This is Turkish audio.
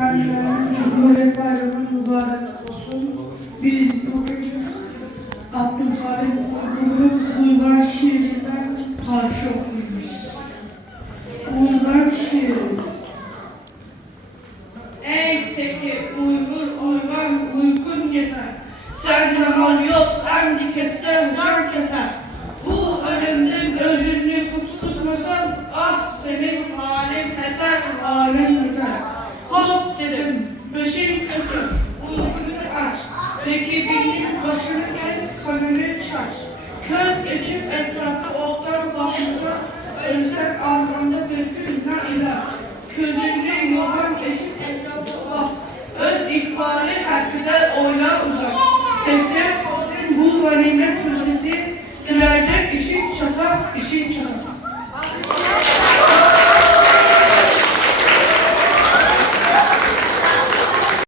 Kendilerine Cumhuriyet Bayramı mübarek olsun. Biz bugün Abdülkadir Uygar şiirinden karşı okuyoruz. Uygar şiiri. Ey teki uygan uykun yeter. Sen zaman yok emdi kessen can keser. Bu ölümden özünü tutmasan ah senin halin yeter, halin yeter. Hop dedim, başın kötü, uykunu aç. Peki benim başını kes, kanını çaş. Köz geçip etrafta otlara bakmışsa, ölsek anlamda bir gün ne ilaç. Közünü yolan geçip etrafta bak. Öz ikbali herkese oylar uzak. Teslim bu ganimet fırsatı, dilecek işin çatar, işin çatar.